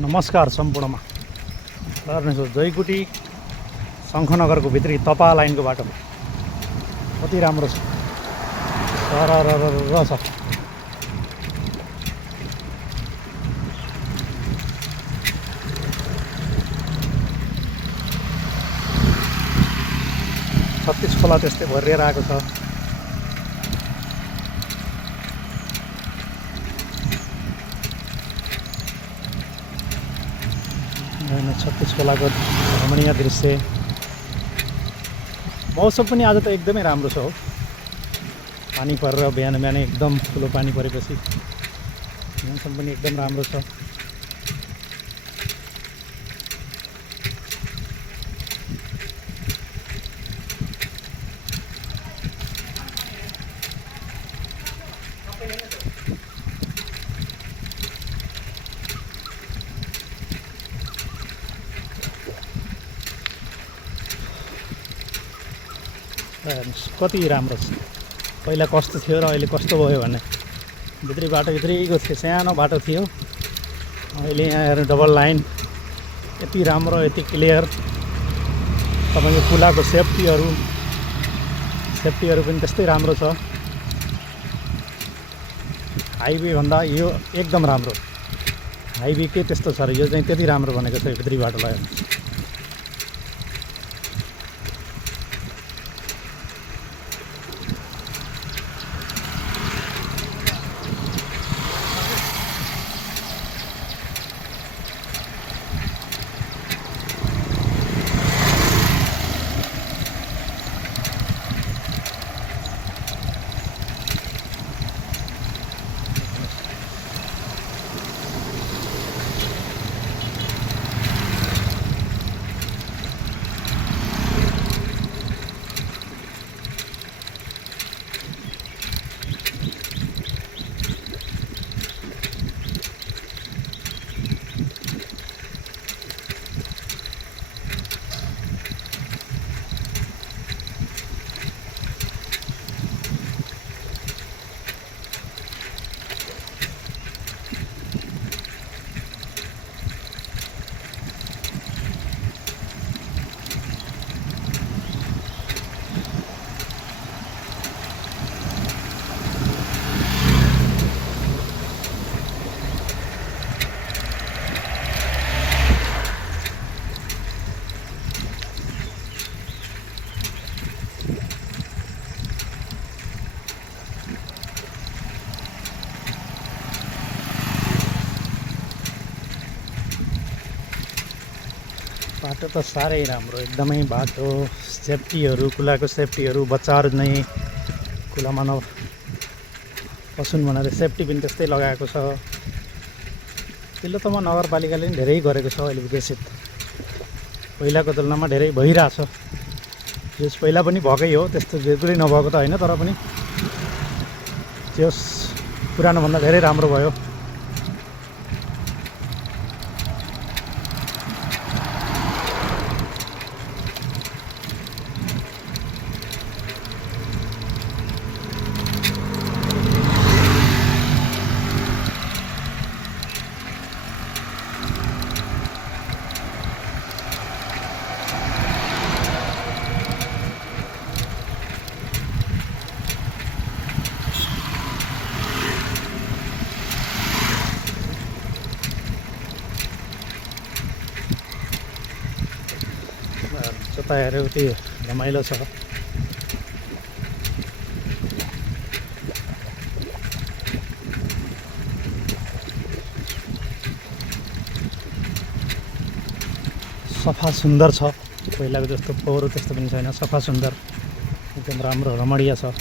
नमस्कार सम्पूर्णमा हेर्नुहोस् जयकुटी शङ्खनगरको भित्री तपा लाइनको बाटो कति राम्रो छ सरर छ। छत्तीस खोला त्यस्तै भरिएर आएको छ। छत्तीस खोलाको रमणीय दृश्य। मौसम पनि आज त एकदमै राम्रो छ हो। पानी परेर बिहान बिहानै एकदम ठुलो पानी परेपछि मौसम पनि एकदम राम्रो छ। कति राम्रो छ। पहिला कस्तो थियो र अहिले कस्तो भयो भने भित्री बाटो भित्रैको थियो, सानो बाटो थियो। अहिले यहाँ हेर्नु डबल लाइन यति राम्रो, यति क्लियर। तपाईँको पुलाको सेफ्टीहरू पनि त्यस्तै राम्रो छ। हाइवे भन्दा यो एकदम राम्रो। हाइवे के त्यस्तो छ र यो चाहिँ त्यति राम्रो बनेको छ यो भित्री बाटोलाई। बाटो त साह्रै राम्रो, एकदमै बाटो सेफ्टीहरू, कुलाको सेफ्टीहरू, बच्चाहरू नै कुलामा नपसुन् भनेर सेफ्टी पनि त्यस्तै लगाएको छ। तिल्लोतमा नगरपालिकाले पनि धेरै गरेको छ अहिले विकसित। पहिलाको तुलनामा धेरै भइरहेछ। यस पहिला पनि भएकै हो, त्यस्तो बिल्कुलै नभएको त होइन, तर पनि त्यस पुरानोभन्दा धेरै राम्रो भयो। जता हेऱ्यो उति रमाइलो छ। सफा सुन्दर छ, पहिलाको जस्तो फोहोर त्यस्तो पनि छैन। सफा सुन्दर एकदम राम्रो रमणीय छ।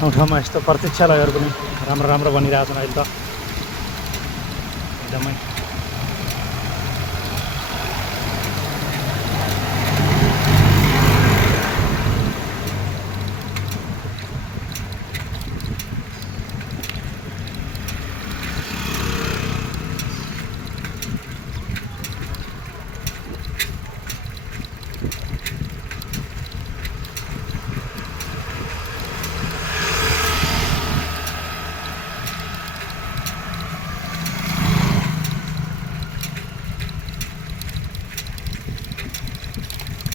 ठाउँ ठाउँमा यस्तो प्रतीक्षालयहरू पनि राम्रो राम्रो बनिरहेछन् अहिले त एकदमै